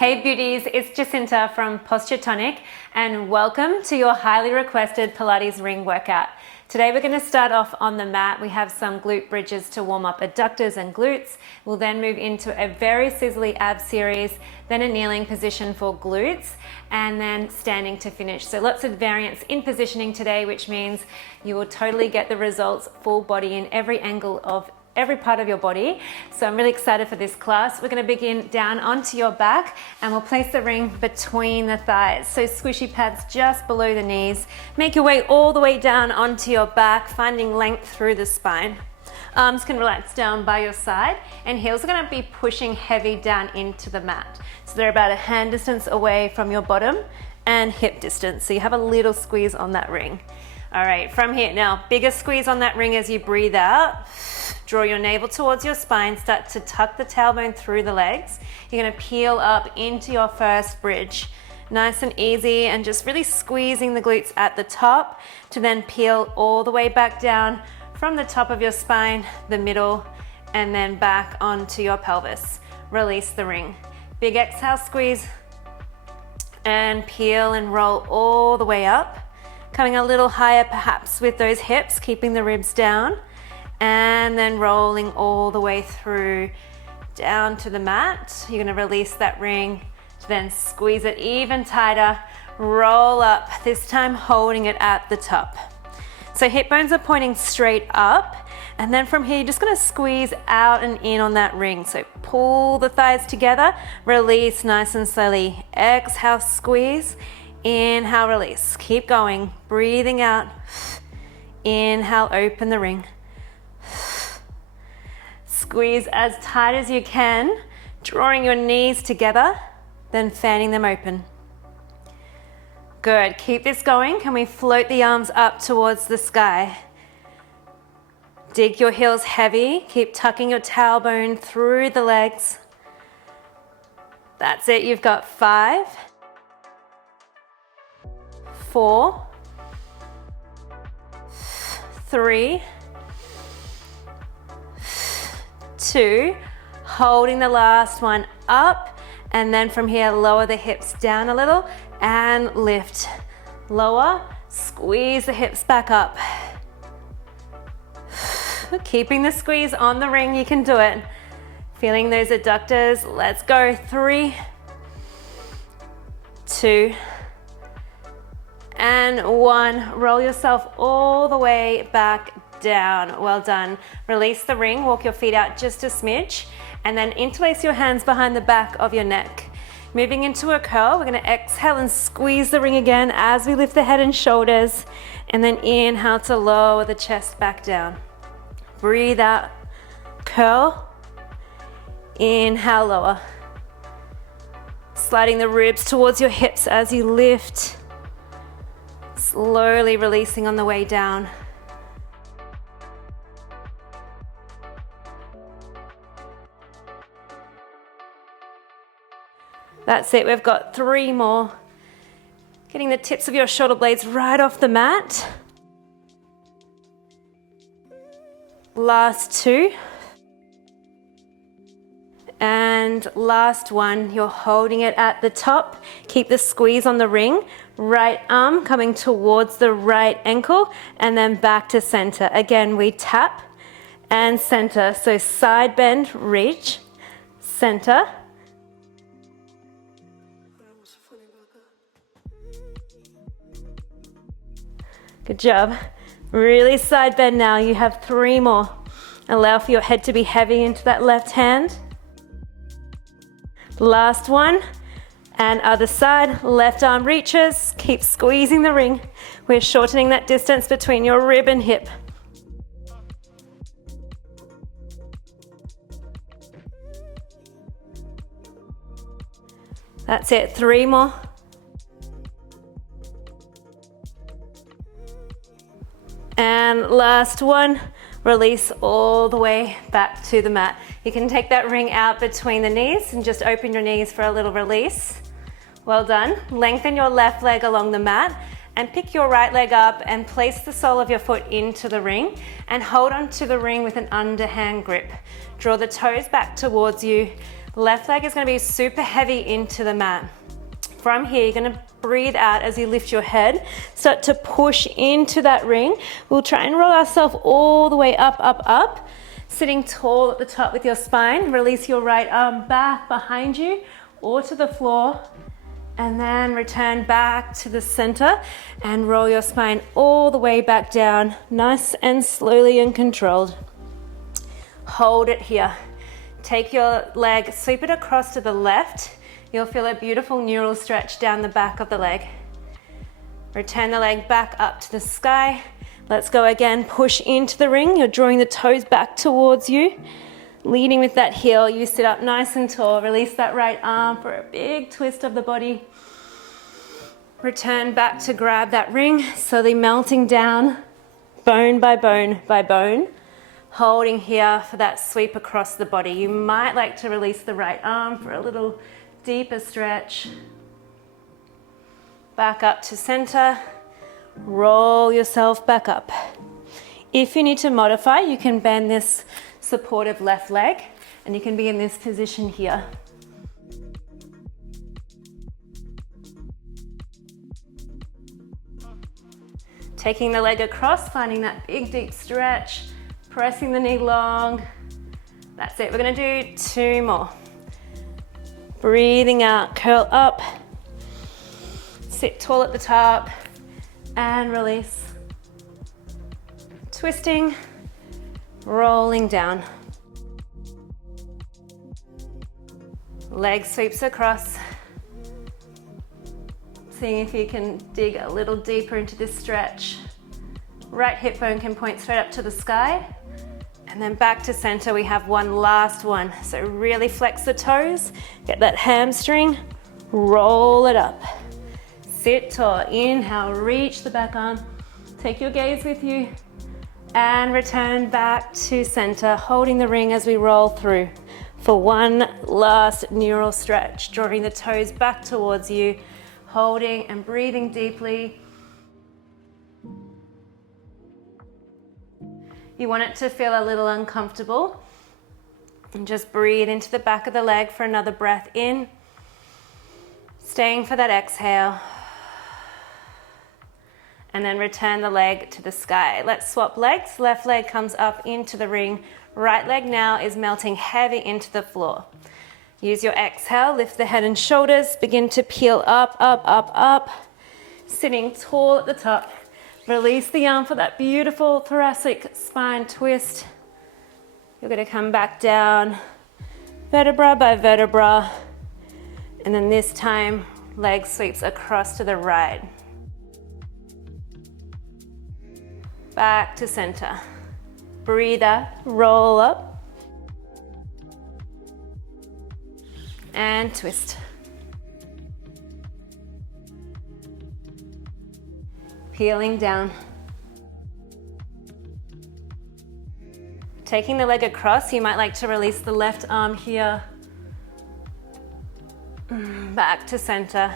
Hey beauties, it's Jacinta from Posture Tonic and welcome to your highly requested Pilates Ring workout. Today we're going to start off on the mat. We have some glute bridges to warm up adductors and glutes. We'll then move into a very sizzly ab series, then a kneeling position for glutes, and then standing to finish. So lots of variance in positioning today, which means you will totally get the results full body in every angle of every part of your body. So I'm really excited for this class. We're going to begin down onto your back and we'll place the ring between the thighs. So squishy pads just below the knees. Make your way all the way down onto your back, finding length through the spine. Arms can relax down by your side and heels are going to be pushing heavy down into the mat. So they're about a hand distance away from your bottom and hip distance. So you have a little squeeze on that ring. All right, from here, now bigger squeeze on that ring as you breathe out. Draw your navel towards your spine, start to tuck the tailbone through the legs. You're gonna peel up into your first bridge. Nice and easy, and just really squeezing the glutes at the top to then peel all the way back down from the top of your spine, the middle, and then back onto your pelvis. Release the ring. Big exhale, squeeze, and peel and roll all the way up. Coming a little higher perhaps with those hips, keeping the ribs down. And then rolling all the way through down to the mat. You're gonna release that ring, then squeeze it even tighter, roll up, this time holding it at the top. So hip bones are pointing straight up, and then from here, you're just gonna squeeze out and in on that ring. So pull the thighs together, release nice and slowly. Exhale, squeeze, inhale, release. Keep going, breathing out. Inhale, open the ring. Squeeze as tight as you can, drawing your knees together, then fanning them open. Good, keep this going. Can we float the arms up towards the sky? Dig your heels heavy, keep tucking your tailbone through the legs. That's it, you've got 5, 4, 3, 2, holding the last one up, and then from here lower the hips down a little and lift. Lower, squeeze the hips back up. Keeping the squeeze on the ring, you can do it. Feeling those adductors, let's go. 3, 2, and 1. Roll yourself all the way back down. Well done. Release the ring, walk your feet out just a smidge, and then interlace your hands behind the back of your neck. Moving into a curl, we're going to exhale and squeeze the ring again as we lift the head and shoulders, and then inhale to lower the chest back down. Breathe out, curl, inhale, lower. Sliding the ribs towards your hips as you lift, slowly releasing on the way down. That's it, we've got 3 more. Getting the tips of your shoulder blades right off the mat. Last 2. And last 1, you're holding it at the top. Keep the squeeze on the ring. Right arm coming towards the right ankle and then back to center. Again, we tap and center. So side bend, reach, center. Good job. Really side bend now. You have 3 more. Allow for your head to be heavy into that left hand. Last 1. And other side, left arm reaches. Keep squeezing the ring. We're shortening that distance between your rib and hip. That's it. 3 more. And last 1, release all the way back to the mat. You can take that ring out between the knees and just open your knees for a little release. Well done. Lengthen your left leg along the mat and pick your right leg up and place the sole of your foot into the ring and hold on to the ring with an underhand grip. Draw the toes back towards you, Left leg is going to be super heavy into the mat. From here, you're going to breathe out as you lift your head. Start to push into that ring. We'll try and roll ourselves all the way up, up, up. Sitting tall at the top with your spine. Release your right arm back behind you or to the floor. And then return back to the center and roll your spine all the way back down. Nice and slowly and controlled. Hold it here. Take your leg, sweep it across to the left. You'll feel a beautiful neural stretch down the back of the leg. Return the leg back up to the sky. Let's go again. Push into the ring. You're drawing the toes back towards you. Leading with that heel, you sit up nice and tall. Release that right arm for a big twist of the body. Return back to grab that ring, slowly melting down, bone by bone by bone. Holding here for that sweep across the body. You might like to release the right arm for a little deeper stretch. Back up to center. Roll yourself back up. If you need to modify, you can bend this supportive left leg and you can be in this position here. Taking the leg across, finding that big deep stretch, pressing the knee long. That's it, we're gonna do 2 more. Breathing out, curl up, sit tall at the top and release. Twisting, rolling down. Leg sweeps across. Seeing if you can dig a little deeper into this stretch. Right hip bone can point straight up to the sky. And then back to center, we have one last one. So really flex the toes, get that hamstring, roll it up. Sit tall, inhale, reach the back arm. Take your gaze with you and return back to center, holding the ring as we roll through for one last neural stretch, drawing the toes back towards you, holding and breathing deeply. You want it to feel a little uncomfortable. And just breathe into the back of the leg for another breath in. Staying for that exhale. And then return the leg to the sky. Let's swap legs. Left leg comes up into the ring. Right leg now is melting heavy into the floor. Use your exhale, lift the head and shoulders, begin to peel up, up, up, up. Sitting tall at the top. Release the arm for that beautiful thoracic spine twist. You're going to come back down, vertebra by vertebra. And then this time, leg sweeps across to the right. Back to center. Breathe out, roll up. And twist. Peeling down. Taking the leg across, you might like to release the left arm here. Back to center.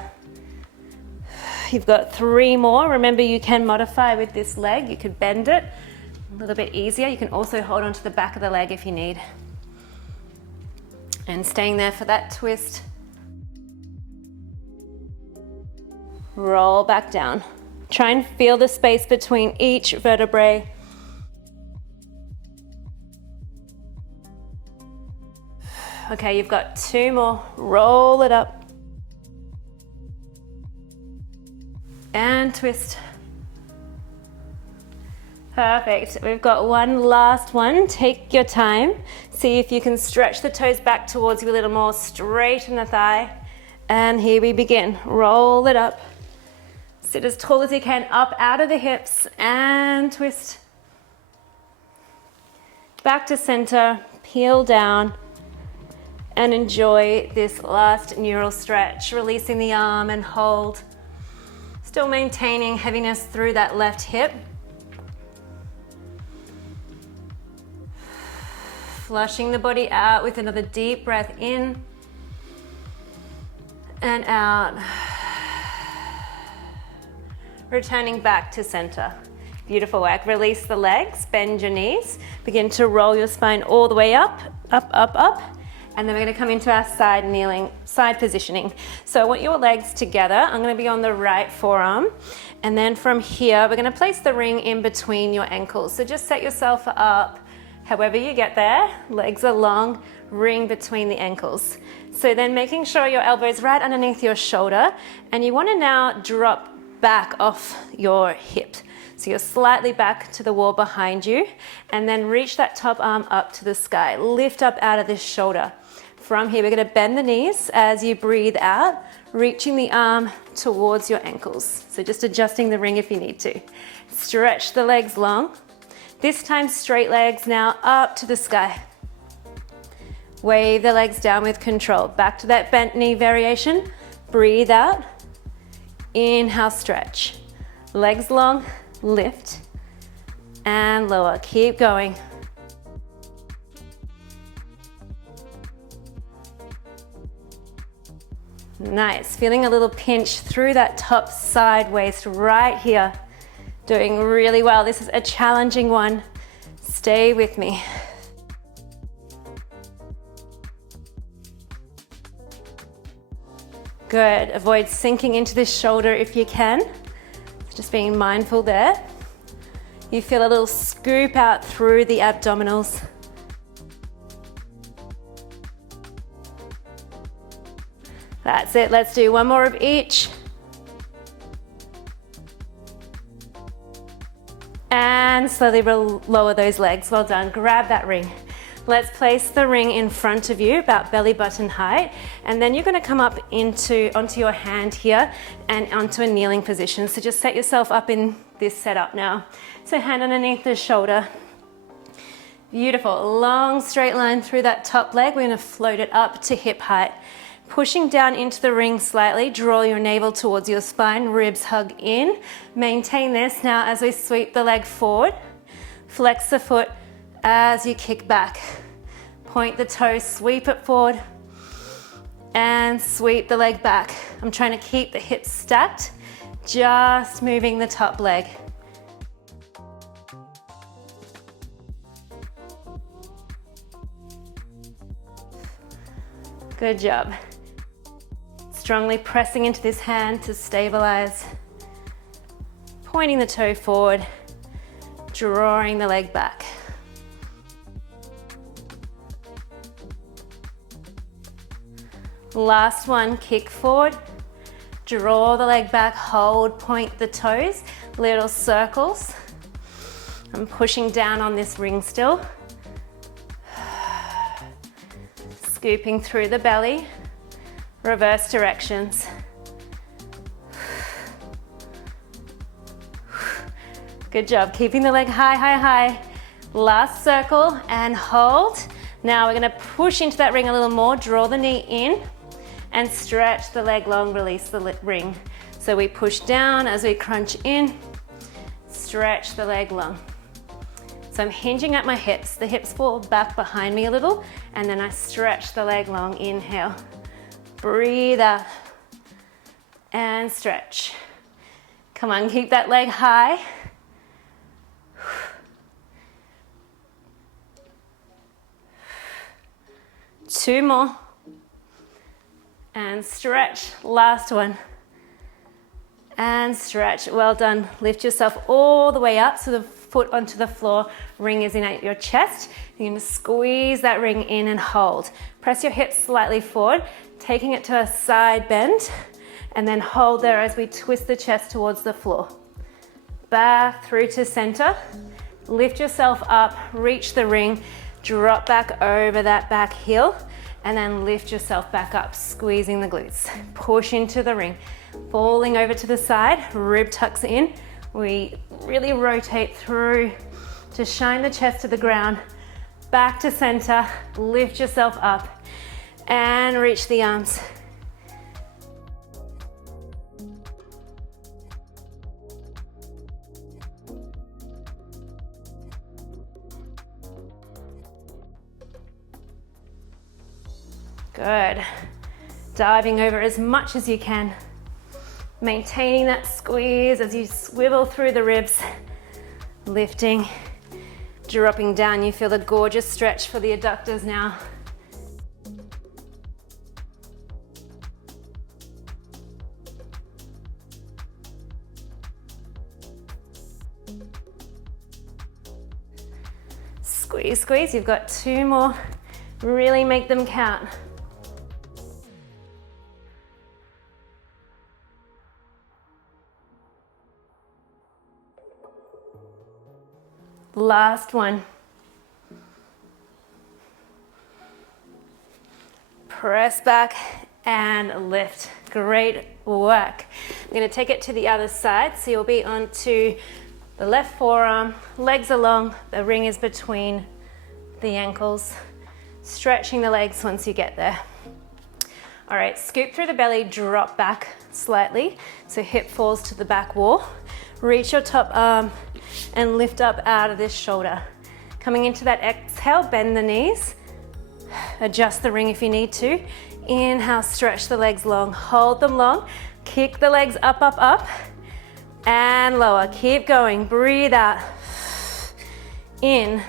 You've got 3 more. Remember, you can modify with this leg. You could bend it a little bit easier. You can also hold onto the back of the leg if you need. And staying there for that twist. Roll back down. Try and feel the space between each vertebrae. Okay, you've got 2 more. Roll it up. And twist. Perfect. We've got one last one. Take your time. See if you can stretch the toes back towards you a little more. Straighten the thigh. And here we begin. Roll it up. Sit as tall as you can, up out of the hips and twist. Back to center, peel down and enjoy this last neural stretch. Releasing the arm and hold. Still maintaining heaviness through that left hip. Flushing the body out with another deep breath in and out. Returning back to center. Beautiful work. Release the legs, bend your knees. Begin to roll your spine all the way up, up, up, up. And then we're gonna come into our side kneeling, side positioning. So I want your legs together. I'm gonna be on the right forearm. And then from here, we're gonna place the ring in between your ankles. So just set yourself up however you get there. Legs are long, ring between the ankles. So then making sure your elbow is right underneath your shoulder, and you wanna now drop back off your hip. So you're slightly back to the wall behind you, and then reach that top arm up to the sky. Lift up out of this shoulder. From here, we're gonna bend the knees as you breathe out, reaching the arm towards your ankles. So just adjusting the ring if you need to. Stretch the legs long. This time, straight legs now up to the sky. Wave the legs down with control. Back to that bent knee variation. Breathe out. Inhale, stretch. Legs long, lift, and lower. Keep going. Nice, feeling a little pinch through that top side waist right here. Doing really well. This is a challenging one. Stay with me. Good, avoid sinking into the shoulder if you can. Just being mindful there. You feel a little scoop out through the abdominals. That's it, let's do one more of each. And slowly lower those legs, well done. Grab that ring. Let's place the ring in front of you, about belly button height, and then you're gonna come up onto your hand here and onto a kneeling position. So just set yourself up in this setup now. So hand underneath the shoulder. Beautiful, long straight line through that top leg. We're gonna float it up to hip height. Pushing down into the ring slightly, draw your navel towards your spine, ribs hug in. Maintain this now as we sweep the leg forward. Flex the foot as you kick back. Point the toe, sweep it forward, and sweep the leg back. I'm trying to keep the hips stacked, just moving the top leg. Good job. Strongly pressing into this hand to stabilize. Pointing the toe forward, drawing the leg back. Last one, kick forward, draw the leg back, hold, point the toes, little circles. I'm pushing down on this ring still. Scooping through the belly, reverse directions. Good job, keeping the leg high, high, high. Last circle and hold. Now we're gonna push into that ring a little more, draw the knee in and stretch the leg long, release the ring. So we push down as we crunch in, stretch the leg long. So I'm hinging at my hips. The hips fall back behind me a little, and then I stretch the leg long. Inhale, breathe out, and stretch. Come on, keep that leg high. Two more. And stretch, last one. And stretch, well done. Lift yourself all the way up so the foot onto the floor, ring is in at your chest. You're gonna squeeze that ring in and hold. Press your hips slightly forward, taking it to a side bend, and then hold there as we twist the chest towards the floor. Back through to center. Lift yourself up, reach the ring, drop back over that back heel, and then lift yourself back up, squeezing the glutes. Push into the ring, falling over to the side, rib tucks in. We really rotate through to shine the chest to the ground, back to center, lift yourself up, and reach the arms. Good. Diving over as much as you can. Maintaining that squeeze as you swivel through the ribs. Lifting, dropping down. You feel the gorgeous stretch for the adductors now. Squeeze, squeeze. You've got 2 more. Really make them count. Last one. Press back and lift. Great work. I'm going to take it to the other side. So you'll be onto the left forearm, legs along, the ring is between the ankles. Stretching the legs once you get there. All right, scoop through the belly, drop back slightly. So hip falls to the back wall. Reach your top arm and lift up out of this shoulder. Coming into that exhale, bend the knees. Adjust the ring if you need to. Inhale, stretch the legs long, hold them long. Kick the legs up, up, up, and lower. Keep going, breathe out. In,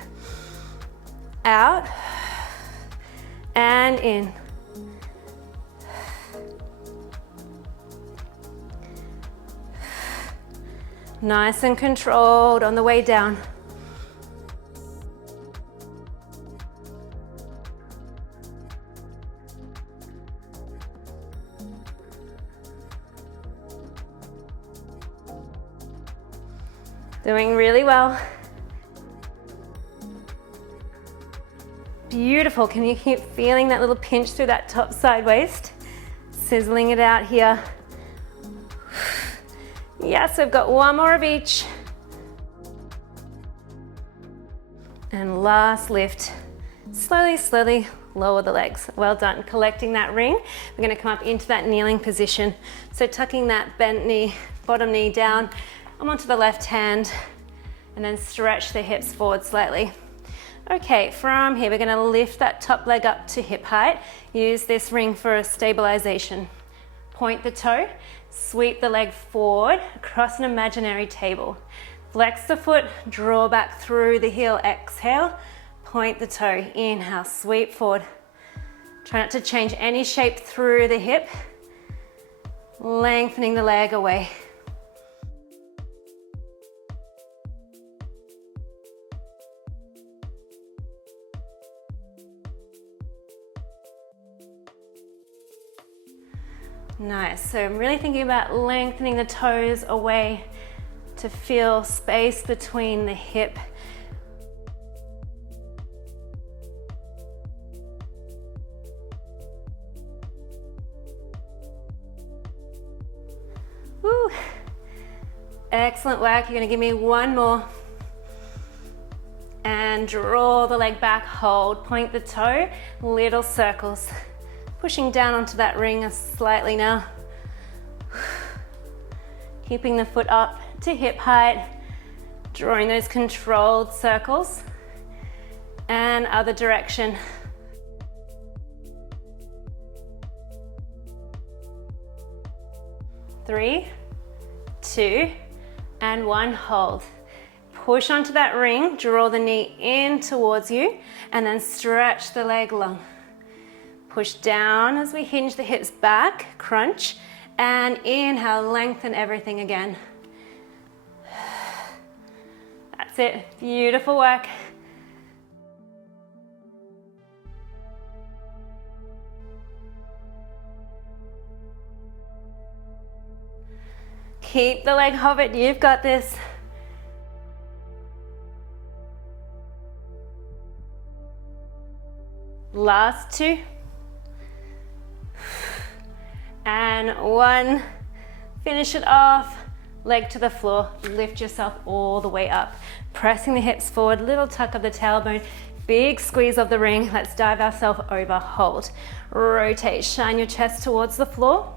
out, and in. Nice and controlled on the way down. Doing really well. Beautiful. Can you keep feeling that little pinch through that top side waist? Sizzling it out here. Yes, we've got 1 more of each. And last lift. Slowly, slowly lower the legs. Well done. Collecting that ring. We're going to come up into that kneeling position. So tucking that bent knee, bottom knee down. I'm onto the left hand, and then stretch the hips forward slightly. Okay, from here, we're going to lift that top leg up to hip height. Use this ring for a stabilization. Point the toe, sweep the leg forward across an imaginary table. Flex the foot, draw back through the heel, exhale, point the toe, inhale, sweep forward. Try not to change any shape through the hip, lengthening the leg away. Nice, so I'm really thinking about lengthening the toes away to feel space between the hip. Woo. Excellent work, you're gonna give me 1 more. And draw the leg back, hold, point the toe, little circles. Pushing down onto that ring slightly now. Keeping the foot up to hip height, drawing those controlled circles. And other direction. Three, 2, and 1, hold. Push onto that ring, draw the knee in towards you, and then stretch the leg long. Push down as we hinge the hips back, crunch, and inhale, lengthen everything again. That's it, beautiful work. Keep the leg hovered, you've got this. Last 2. And 1, finish it off, leg to the floor, lift yourself all the way up. Pressing the hips forward, little tuck of the tailbone, big squeeze of the ring. Let's dive ourselves over, hold. Rotate, shine your chest towards the floor.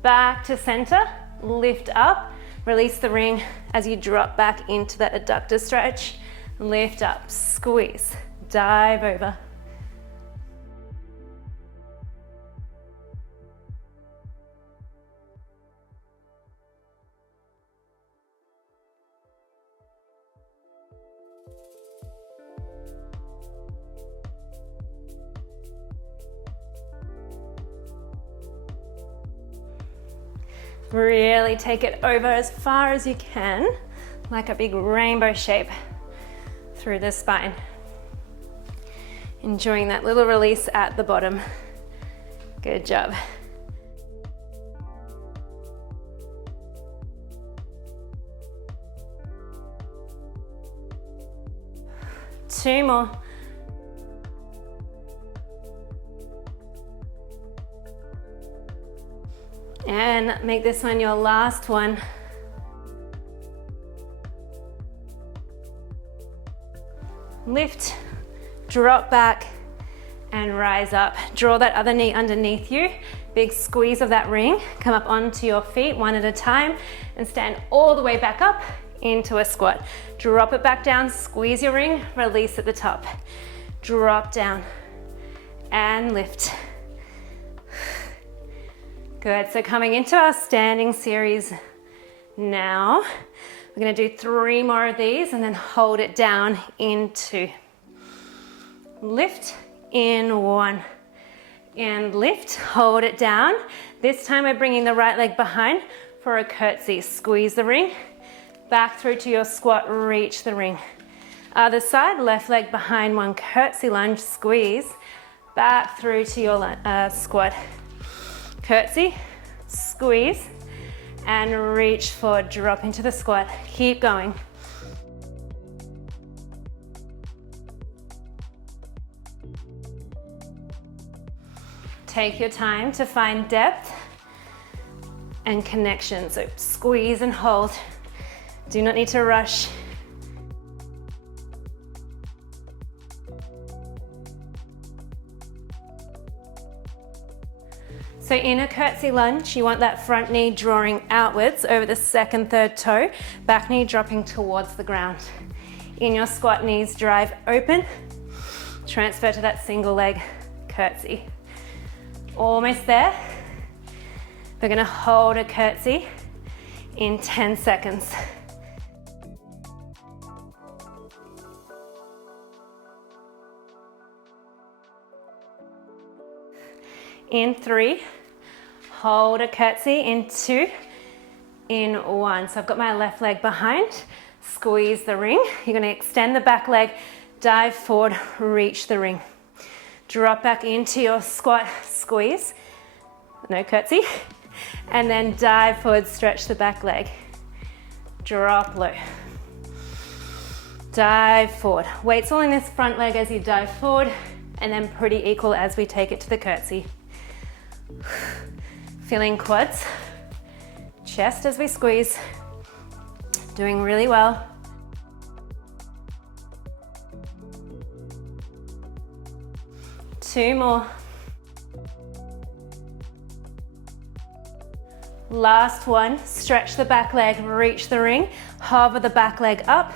Back to center, lift up, release the ring as you drop back into that adductor stretch. Lift up, squeeze, dive over. Really take it over as far as you can, like a big rainbow shape through the spine. Enjoying that little release at the bottom. Good job. Two more. And make this one your last one. Lift, drop back, and rise up. Draw that other knee underneath you. Big squeeze of that ring. Come up onto your feet one at a time and stand all the way back up into a squat. Drop it back down, squeeze your ring, release at the top. Drop down and lift. Good, so coming into our standing series now, we're gonna do 3 more of these and then hold it down in 2. Lift in 1 and lift, hold it down. This time we're bringing the right leg behind for a curtsy. Squeeze the ring, back through to your squat, reach the ring. Other side, left leg behind, 1 curtsy lunge, squeeze, back through to your squat. Curtsy, squeeze, and reach forward, drop into the squat. Keep going. Take your time to find depth and connection. So squeeze and hold. Do not need to rush. So in a curtsy lunge, you want that front knee drawing outwards over the 2nd, 3rd toe, back knee dropping towards the ground. In your squat, knees drive open, transfer to that single leg curtsy. Almost there. We're gonna hold a curtsy in 10 seconds. In 3, hold a curtsy in 2, in 1. So I've got my left leg behind, squeeze the ring. You're gonna extend the back leg, dive forward, reach the ring. Drop back into your squat, squeeze, no curtsy, and then dive forward, stretch the back leg. Drop low. Dive forward. Weight's all in this front leg as you dive forward, and then pretty equal as we take it to the curtsy. Feeling quads, chest as we squeeze. Doing really well. Two more. Last one, stretch the back leg, reach the ring, hover the back leg up,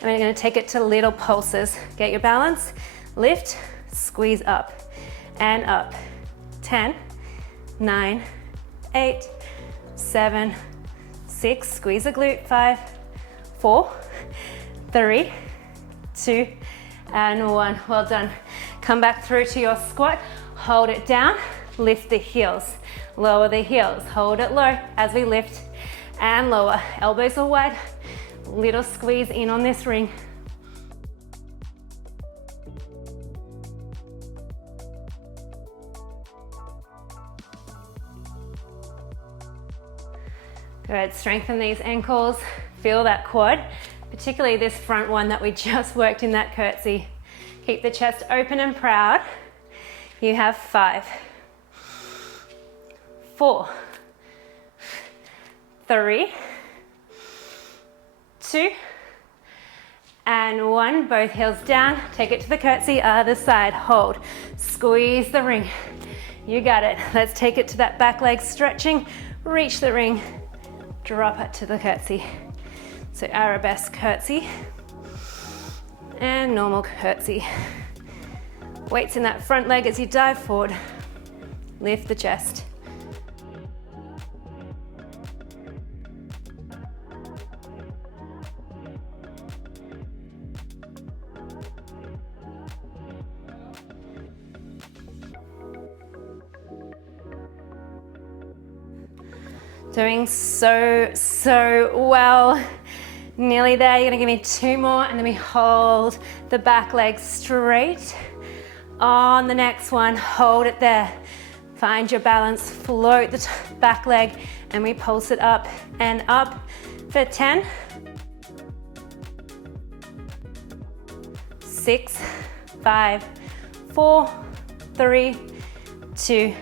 and we're gonna take it to little pulses. Get your balance, lift, squeeze up, and up. 10, 9, 8, 7, 6, squeeze the glute, 5, 4, 3, 2, and 1. Well done. Come back through to your squat, hold it down, lift the heels, lower the heels, hold it low as we lift and lower. Elbows are wide, little squeeze in on this ring. Good, strengthen these ankles, feel that quad, particularly this front one that we just worked in that curtsy. Keep the chest open and proud. You have 5, 4, 3, 2, and 1. Both heels down. Take it to the curtsy, other side. Hold. Squeeze the ring. You got it. Let's take it to that back leg stretching. Reach the ring. Drop it to the curtsy. So arabesque curtsy and normal curtsy. Weights in that front leg as you dive forward. Lift the chest. Doing so well. Nearly there. You're gonna give me 2 more, and then we hold the back leg straight. On the next one, hold it there. Find your balance, float the back leg, and we pulse it up and up for 10, 6, 5, 4, 3, 2,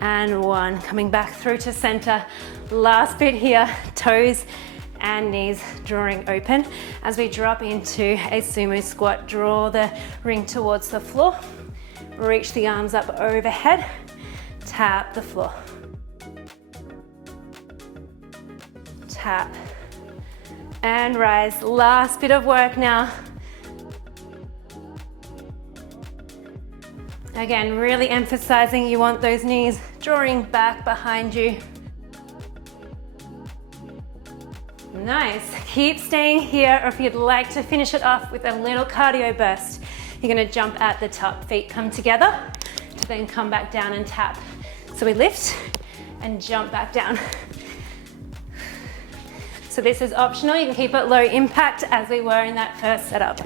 and 1. Coming back through to center. Last bit here, toes and knees drawing open. As we drop into a sumo squat, draw the ring towards the floor. Reach the arms up overhead. Tap the floor. Tap and rise. Last bit of work now. Again, really emphasizing you want those knees drawing back behind you. Nice. Keep staying here, or if you'd like to finish it off with a little cardio burst, you're going to jump at the top. Feet come together to then come back down and tap. So we lift and jump back down. So this is optional. You can keep it low impact as we were in that first setup.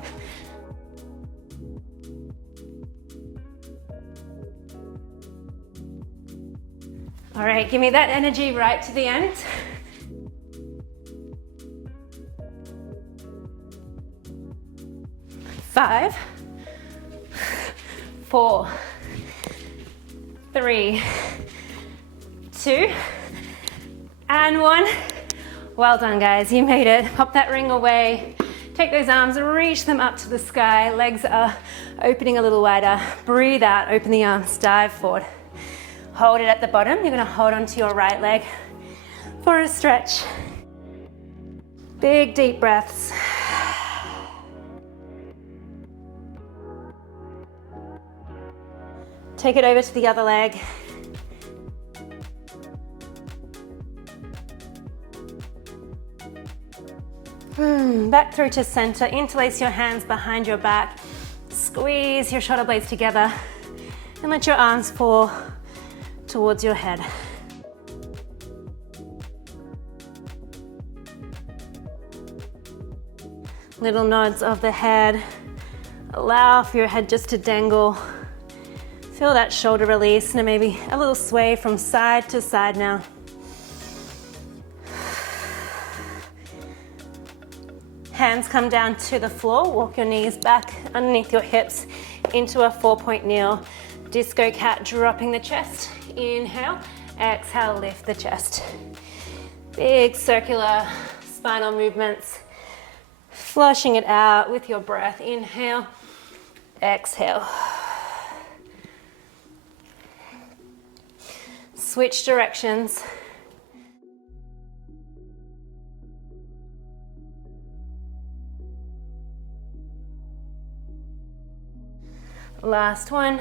All right, give me that energy right to the end. 5, 4, 3, 2, and 1. Well done, guys, you made it. Pop that ring away. Take those arms, reach them up to the sky. Legs are opening a little wider. Breathe out, open the arms, dive forward. Hold it at the bottom. You're gonna hold onto your right leg for a stretch. Big, deep breaths. Take it over to the other leg. Back through to center. Interlace your hands behind your back. Squeeze your shoulder blades together and let your arms fall towards your head. Little nods of the head. Allow for your head just to dangle. Feel that shoulder release, and maybe a little sway from side to side now. Hands come down to the floor. Walk your knees back underneath your hips into a 4-point kneel. Disco cat, dropping the chest. Inhale, exhale, lift the chest. Big circular spinal movements. Flushing it out with your breath. Inhale, exhale. Switch directions. Last one.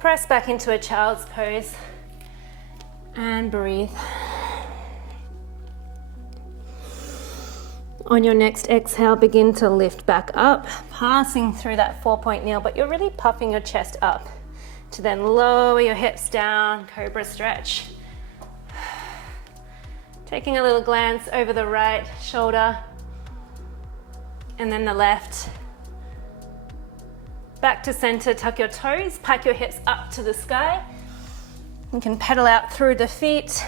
Press back into a child's pose and breathe. On your next exhale, begin to lift back up, passing through that 4-point kneel, but you're really puffing your chest up to then lower your hips down, cobra stretch. Taking a little glance over the right shoulder and then the left. Back to center, tuck your toes, pike your hips up to the sky. You can pedal out through the feet.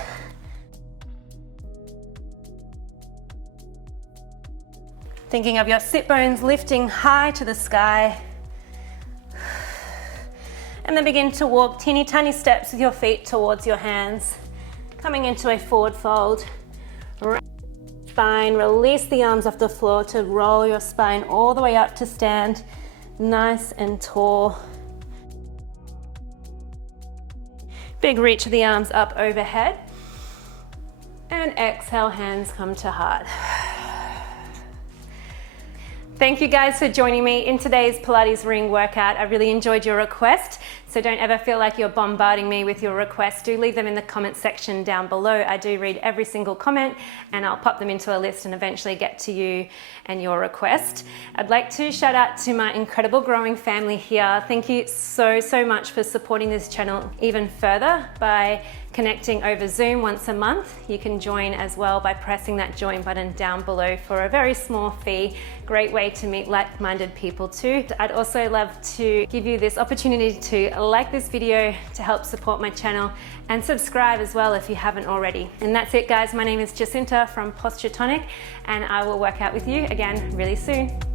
Thinking of your sit bones lifting high to the sky. And then begin to walk teeny tiny steps with your feet towards your hands. Coming into a forward fold. Spine, release the arms off the floor to roll your spine all the way up to stand. Nice and tall. Big reach of the arms up overhead. And exhale, hands come to heart. Thank you guys for joining me in today's Pilates Ring workout. I really enjoyed your request, so don't ever feel like you're bombarding me with your requests. Do leave them in the comment section down below. I do read every single comment and I'll pop them into a list and eventually get to you and your request. I'd like to shout out to my incredible growing family here. Thank you so much for supporting this channel even further by connecting over Zoom once a month. You can join as well by pressing that join button down below for a very small fee. Great way to meet like-minded people too. I'd also love to give you this opportunity to like this video to help support my channel and subscribe as well if you haven't already. And that's it guys, my name is Jacinta from Posture Tonic and I will work out with you again really soon.